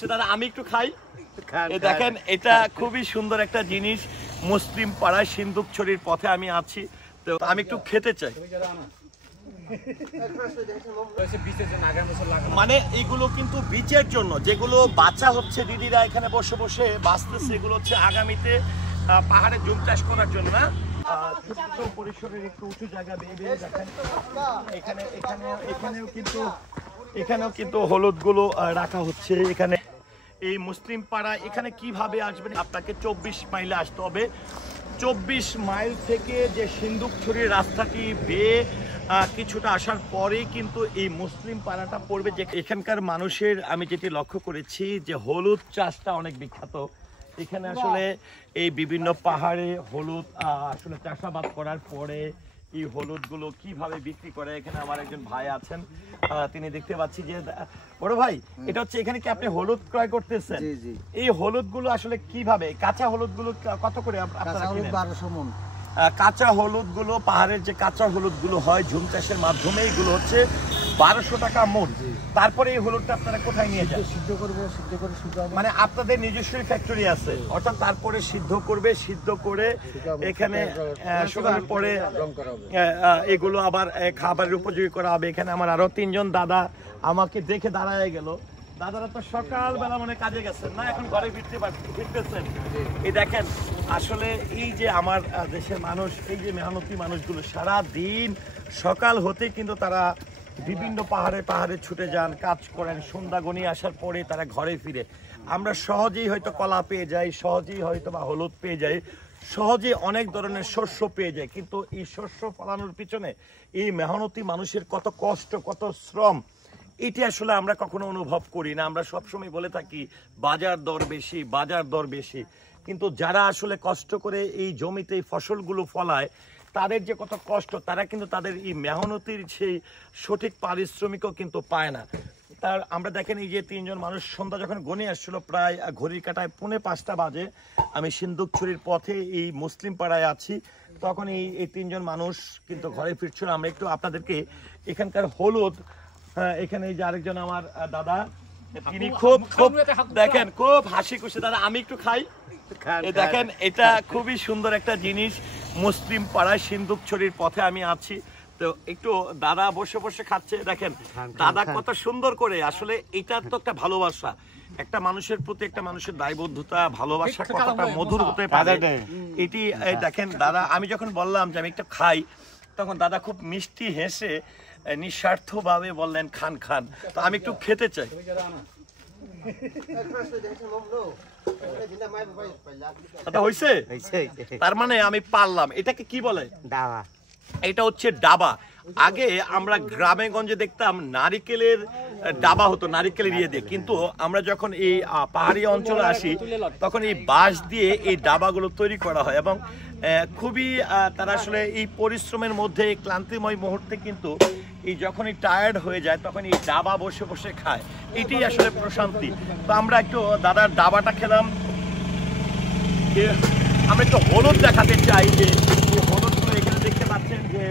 খুশি দাদা, আমি একটু খাই। দেখেন এটা খুবই সুন্দর একটা জিনিস, মুসলিম পাড়ায় সিন্দুকছড়ির পথে আমি আছি, তো আমি একটু খেতে চাই। মানে এগুলো কিন্তু বীজের জন্য, যেগুলো বাচ্চা হচ্ছে দিদিরা এখানে বসে বসে বাঁচতেছে, এগুলো হচ্ছে আগামীতে পাহাড়ে জুম চাষ করার জন্য না, ছোট পরিসরের একটু উঁচু জায়গা বেয়ে দেখেন এখানেও কিন্তু হলুদ গুলো রাখা হচ্ছে। এখানে এই মুসলিম পাড়া এখানে কিভাবে আসবেন, আপনাকে 24 মাইলে আসতে হবে। 24 মাইল থেকে যে সিন্দুকছড়ির রাস্তাটি বেয়ে কিছুটা আসার পরেই কিন্তু এই মুসলিম পাড়াটা পড়বে। যে এখানকার মানুষের আমি যেটি লক্ষ্য করেছি যে হলুদ চাষটা অনেক বিখ্যাত এখানে। আসলে এই বিভিন্ন পাহাড়ে হলুদ আসলে চাষাবাদ করার পরে এই হলুদগুলো কিভাবে বিক্রি করে, এখানে আমার একজন ভাই আছেন, তিনি দেখতে পাচ্ছি যে বড় ভাই, এটা হচ্ছে এখানে কি আপনি হলুদ ক্রয় করতেছেন? এই হলুদগুলো আসলে কিভাবে, কাঁচা হলুদগুলো কত করে আপনারা কিনেন? 1200 মণ। কাঁচা হলুদগুলো, পাহাড়ের যে কাঁচা হলুদগুলো হয় ঝুম চাষের মাধ্যমে, এগুলো হচ্ছে 1200 টাকা মণ। তারপরে এই হলুদটা আপনারা কোথায় নিয়ে যান? সিদ্ধ করে শুকাবো। মানে আপনাদের নিজস্ব ফ্যাক্টরি আছে, অর্থাৎ তারপরে সিদ্ধ করবে, সিদ্ধ করে এখানে শুকানোর পরে এগুলো আবার খাবারের উপযোগী করা হবে। এখানে আমার আরো 3 জন দাদা আমাকে দেখে দাঁড়ায় গেল। দাদারা তো সকালবেলা মনে কাজে গেছেন না, এখন ঘরে ফিরতেছেন। এই দেখেন আসলে এই যে আমার দেশের মানুষ, এই যে মেহনতি মানুষগুলো সারা দিন সকাল হতে কিন্তু তারা বিভিন্ন পাহাড়ে ছুটে যান, কাজ করেন, সন্ধ্যা গনিয়ে আসার পরে তারা ঘরে ফিরে। আমরা সহজেই হয়তো কলা পেয়ে যাই, সহজেই হয়তো বা হলুদ পেয়ে যাই, সহজে অনেক ধরনের শস্য পেয়ে যায়, কিন্তু এই শস্য ফলানোর পিছনে এই মেহনতি মানুষের কত কষ্ট, কত শ্রম, এটি আসলে আমরা কখনো অনুভব করি না। আমরা সবসময় বলে থাকি বাজার দর বেশি, বাজার দর বেশি, কিন্তু যারা আসলে কষ্ট করে এই জমিতে এই ফসলগুলো ফলায় তাদের যে কত কষ্ট, তারা কিন্তু তাদের এই মেহনতির সেই সঠিক পারিশ্রমিকও কিন্তু পায় না। তার আমরা দেখেন এই যে 3 জন মানুষ সন্ধ্যা যখন গনিয়ে আসছিল, প্রায় ঘড়ির কাঁটায় 4:45 বাজে, আমি সিন্দুকছড়ির পথে এই মুসলিম পাড়ায় আছি, তখন এই 3 জন মানুষ কিন্তু ঘরে ফিরছিল। আমরা একটু আপনাদেরকে এখানকার হলুদ, এখানে এই যে আরেকজন আমার দাদা, তিনি খুব দেখেন খুব হাসি খুশি। দাদা আমি একটু খাই। দেখেন এটা খুবই সুন্দর একটা জিনিস, মুসলিম পাড়ায় সিন্দুকছড়ির পথে আমি আছি, তো একটু দাদা বসে বসে খাচ্ছে। দেখেন দাদা কত সুন্দর করে, আসলে এটা তো একটা ভালোবাসা, একটা মানুষের প্রতি একটা মানুষের দায়বদ্ধতা, ভালোবাসা কতটা মধুর হতে পারে এটি দেখেন। দাদা আমি যখন বললাম যে আমি একটা খাই, তখন দাদা খুব মিষ্টি হেসে নিঃস্বার্থভাবে বললেন খান খান, তো আমি একটু খেতে চাই। তার মানে আমি পারলাম। এটাকে কি বলে? ডাবা। এটা হচ্ছে ডাবা। আগে আমরা গ্রামে গঞ্জে দেখতাম নারিকেলের ডাবা হতো, নারিকেলের ইয়ে দিয়ে, কিন্তু আমরা যখন এই পাহাড়ি অঞ্চলে আসি তখন এই বাঁশ দিয়ে এই ডাবাগুলো তৈরি করা হয়, এবং খুবই তারা আসলে এই পরিশ্রমের মধ্যে ক্লান্তিময় মুহূর্তে কিন্তু এই যখনই টায়ার্ড হয়ে যায় তখন এই ডাবা বসে বসে খায়, এটি আসলে প্রশান্তি। তো আমরা একটু দাদার ডাবাটা খেলাম। আমরা একটু হলুদ দেখাতে চাই, যে হলুদগুলো এখানে দেখতে পাচ্ছেন যে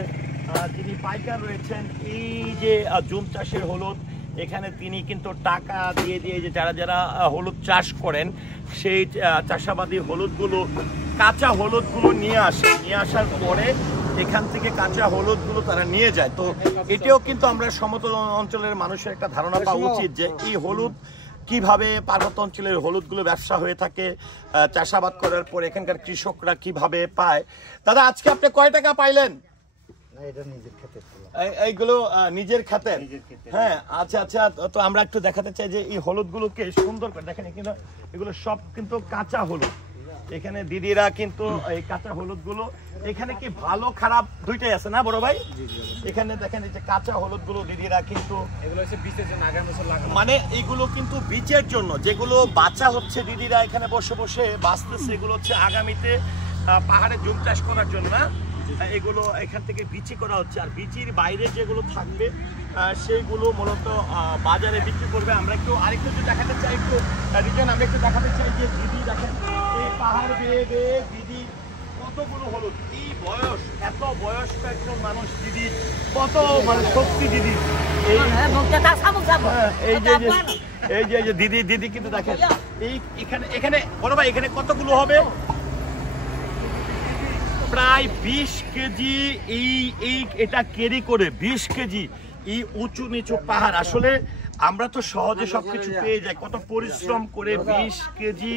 যিনি পাইকার রয়েছেন এই যে জুম চাষের হলুদ, এখানে তিনি কিন্তু টাকা দিয়ে যে যারা যারা হলুদ চাষ করেন সেই চাষাবাদী হলুদগুলো, কাঁচা হলুদগুলো নিয়ে আসে, নিয়ে আসার পরে এখান থেকে কাঁচা হলুদগুলো তারা নিয়ে যায়। তো এটাও কিন্তু আমরা সমতল অঞ্চলের মানুষের একটা ধারণা পাওয়া উচিত যে এই হলুদ কিভাবে পার্বত্য অঞ্চলের হলুদগুলো ব্যবসা হয়ে থাকে, চাষাবাদ করার পর এখানকার কৃষকরা কিভাবে পায়। দাদা আজকে আপনি কয় টাকা পাইলেন? এইগুলো নিজের খাতে? হ্যাঁ, আচ্ছা আচ্ছা। তো আমরা একটু দেখাতে চাই যে এই হলুদগুলোকে সুন্দর করে দেখেন, কিন্তু এগুলো সব কিন্তু কাঁচা হলুদ। এখানে দিদিরা কিন্তু এই কাঁচা হলুদগুলো, এখানে কি ভালো খারাপ দুইটাই আছে না বড় ভাই? এখানে দেখেন এই যে কাঁচা হলুদগুলো দিদিরা কিন্তু মানে এগুলো কিন্তু বীজের জন্য, যেগুলো বাচ্চা হচ্ছে দিদিরা এখানে বসে বসে বাঁচতেছে, এগুলো হচ্ছে আগামীতে পাহাড়ে জুম চাষ করার জন্য না, এগুলো এখান থেকে বিচি করা হচ্ছে। আর বিচির বাইরে যেগুলো থাকবে সেগুলো মূলত বাজারে বিক্রি করবে। আমরা একটু আরেকটু দেখাতে চাই, একটু রিজন আমরা একটু দেখাতে চাই যে দিদি দেখেন এই পাহাড় বেয়ে বেয়ে দিদি কতগুলো হলুদ, এই বয়স, এত বয়স্ক একজন মানুষ দিদি, কত মানে শক্তি দিদি। এই যে এই যে দিদি কিন্তু দেখেন এই এখানে বড় ভাই এখানে কতগুলো হবে প্রায় 20 কেজি এই এটা ক্যারি করে 20 কেজি এই উঁচু নিচু পাহাড় আসলে আমরা তো সহজে সবকিছু পেয়ে যাই কত পরিশ্রম করে 20 কেজি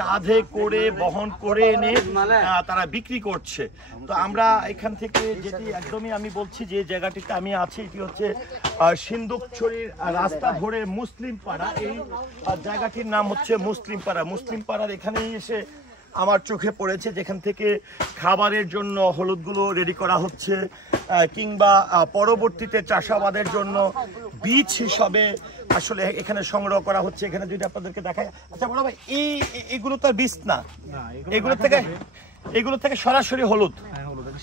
কাঁধে করে বহন করে এনে তারা বিক্রি করছে তো আমরা এখান থেকে যেটি একদমই আমি বলছি যে জায়গাটিতে আমি আছি এটি হচ্ছে সিন্দুকছড়ির রাস্তা ধরে মুসলিম পাড়া এই জায়গাটির নাম হচ্ছে মুসলিম পাড়ার এখানেই এসে আমার চোখে পড়েছে যেখান থেকে খাবারের জন্য হলুদগুলো রেডি করা হচ্ছে কিংবা পরবর্তীতে চাষাবাদের জন্য বীজ হিসাবে আসলে এখানে সংগ্রহ করা হচ্ছে এখানে যদি আপনাদেরকে দেখায় আচ্ছা বড় ভাই এইগুলো তো বীজ না এগুলো থেকে সরাসরি হলুদ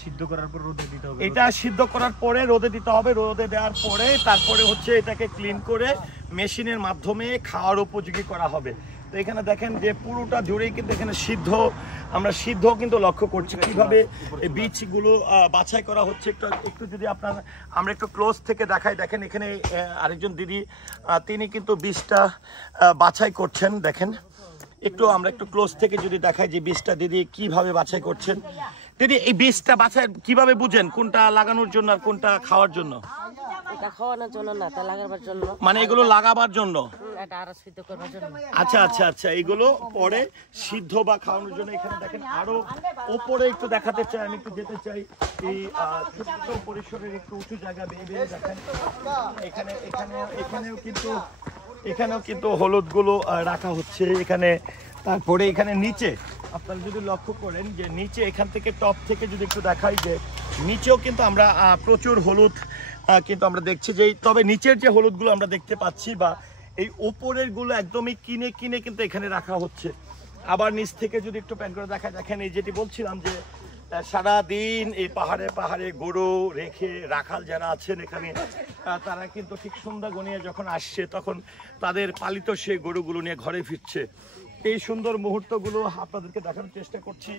সিদ্ধ করার পর রোদে দিতে হবে এটা সিদ্ধ করার পরে রোদে দিতে হবে রোদে দেওয়ার পরে তারপরে হচ্ছে এটাকে ক্লিন করে মেশিনের মাধ্যমে খাওয়ার উপযোগী করা হবে তো এখানে দেখেন যে পুরোটা জুড়েই কিন্তু এখানে আমরা সিদ্ধ কিন্তু লক্ষ্য করছি কিভাবে এই বীজগুলো বাছাই করা হচ্ছে একটু যদি আমরা একটু ক্লোজ থেকে দেখাই দেখেন এখানে আরেকজন দিদি তিনি কিন্তু বীজটা বাছাই করছেন দেখেন আমরা একটু ক্লোজ থেকে যদি দেখাই যে বীজটা দিদি কিভাবে বাছাই করছেন দিদি এই বীজটা বাছাই কিভাবে বুঝেন কোনটা লাগানোর জন্য আর কোনটা খাওয়ার জন্য এটা খাওয়ানোর জন্য না তা লাগাবার জন্য মানে এগুলো লাগাবার জন্য এটা আর সিদ্ধ করবার জন্য আচ্ছা এগুলো পরে সিদ্ধ বা খাওয়ানোর জন্য এখানে দেখেন আরো উপরে একটু দেখাতে চাই আমি একটু যেতে চাই এই ছোট পরিসরের একটু উঁচু জায়গা বেয়ে দেখেন এখানেও কিন্তু হলুদগুলো রাখা হচ্ছে এখানে তারপরে এখানে নিচে আপনারা যদি লক্ষ্য করেন যে নিচে এখান থেকে টপ থেকে যদি একটু দেখাই যে নিচেও কিন্তু আমরা প্রচুর হলুদ কিন্তু আমরা দেখছি যে তবে নিচের যে হলুদগুলো আমরা দেখতে পাচ্ছি বা এই উপরের গুলো একদমই কিনে কিন্তু এখানে রাখা হচ্ছে আবার নিচ থেকে যদি একটু প্যান করে দেখায় দেখেন এই যেটি বলছিলাম যে সারাদিন এই পাহাড়ে গরু রেখে রাখাল যারা আছেন এখানে তারা কিন্তু ঠিক সন্ধ্যা গনিয়ে যখন আসছে তখন তাদের পালিত সেই গরুগুলো নিয়ে ঘরে ফিরছে এই সুন্দর মুহূর্তগুলো আপনাদেরকে দেখানোর চেষ্টা করছি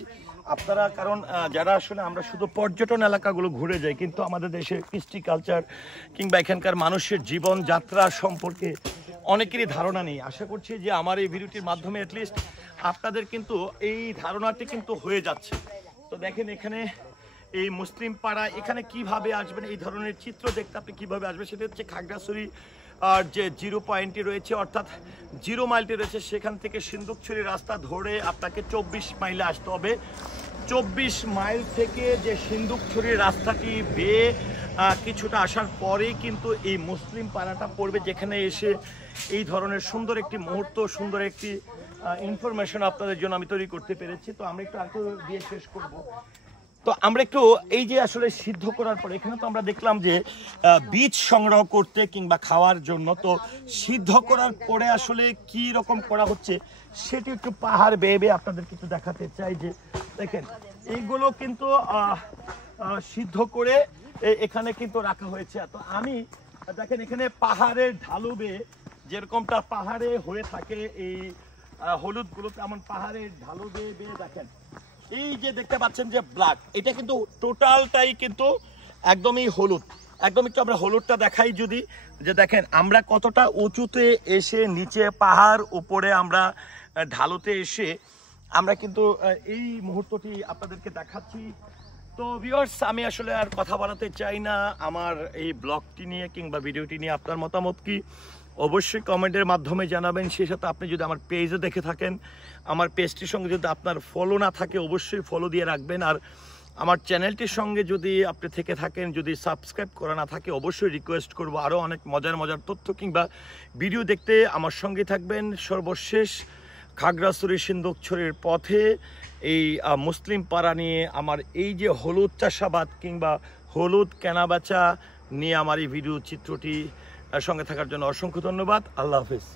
আপনারা কারণ যারা আসলে আমরা শুধু পর্যটন এলাকাগুলো ঘুরে যাই কিন্তু আমাদের দেশের কৃষ্টি কালচার কিংবা এখানকার মানুষের জীবন যাত্রা সম্পর্কে অনেকেরই ধারণা নেই আশা করছি যে আমার এই ভিডিওটির মাধ্যমে অ্যাটলিস্ট আপনাদের কিন্তু এই ধারণাটি কিন্তু হয়ে যাচ্ছে তো দেখেন এখানে এই মুসলিম পাড়া এখানে কিভাবে আসবেন এই ধরনের চিত্র দেখতে আপনি কিভাবে আসবেন সেটা হচ্ছে খাগড়াছড়ি আর যে 0 পয়েন্টটি রয়েছে অর্থাৎ 0 মাইলটি রয়েছে সেখান থেকে সিন্দুকছড়ি রাস্তা ধরে আপনাকে 24 মাইলে আসতে হবে 24 মাইল থেকে যে সিন্দুকছড়ির রাস্তাটি বেয়ে কিছুটা আসার পরেই কিন্তু এই মুসলিম পাড়াটা পড়বে যেখানে এসে এই ধরনের সুন্দর একটি মুহূর্ত সুন্দর একটি ইনফরমেশন আপনাদের জন্য আমি তৈরি করতে পেরেছি তো আমরা একটু আগে দিয়ে শেষ করব তো আমরা একটু এই যে আসলে সিদ্ধ করার পর এখানে তো আমরা দেখলাম যে বীজ সংগ্রহ করতে কিংবা খাওয়ার জন্য তো সিদ্ধ করার পরে আসলে কি রকম করা হচ্ছে সেটি একটু পাহাড় বেয়ে আপনাদের কিছু দেখাতে চাই যে দেখেন এইগুলো কিন্তু সিদ্ধ করে এখানে কিন্তু রাখা হয়েছে তো আমি দেখেন এখানে পাহাড়ের ঢালু বেয়ে যেরকমটা পাহাড়ে হয়ে থাকে এই হলুদগুলো তেমন পাহাড়ের ঢালু বেয়ে দেখেন এই যে দেখতে পাচ্ছেন যে ব্ল্যাক এটা কিন্তু টোটালটাই কিন্তু একদমই হলুদ একদম একটু আমরা হলুদটা দেখাই যদি যে দেখেন আমরা কতটা উঁচুতে এসে নিচে পাহাড় উপরে আমরা ঢালুতে এসে আমরা কিন্তু এই মুহূর্তটি আপনাদেরকে দেখাচ্ছি তো ভিউয়ার্স আমি আসলে আর কথা বাড়াতে চাই না আমার এই ব্লগটি নিয়ে কিংবা ভিডিওটি নিয়ে আপনার মতামত কি অবশ্যই কমেন্টের মাধ্যমে জানাবেন সেই সাথে আপনি যদি আমার পেজে দেখে থাকেন আমার পেজটির সঙ্গে যদি আপনার ফলো না থাকে অবশ্যই ফলো দিয়ে রাখবেন আর আমার চ্যানেলটির সঙ্গে যদি আপনি থেকে থাকেন যদি সাবস্ক্রাইব করা না থাকে অবশ্যই রিকোয়েস্ট করব আরও অনেক মজার তথ্য কিংবা ভিডিও দেখতে আমার সঙ্গে থাকবেন সর্বশেষ খাগড়াছড়ি সিন্দুকছড়ির পথে এই মুসলিম পাড়া নিয়ে আমার এই যে হলুদ চাষাবাদ কিংবা হলুদ কেনাবেচা নিয়ে আমার এই ভিডিও চিত্রটি সঙ্গে থাকার জন্য অসংখ্য ধন্যবাদ আল্লাহ হাফেজ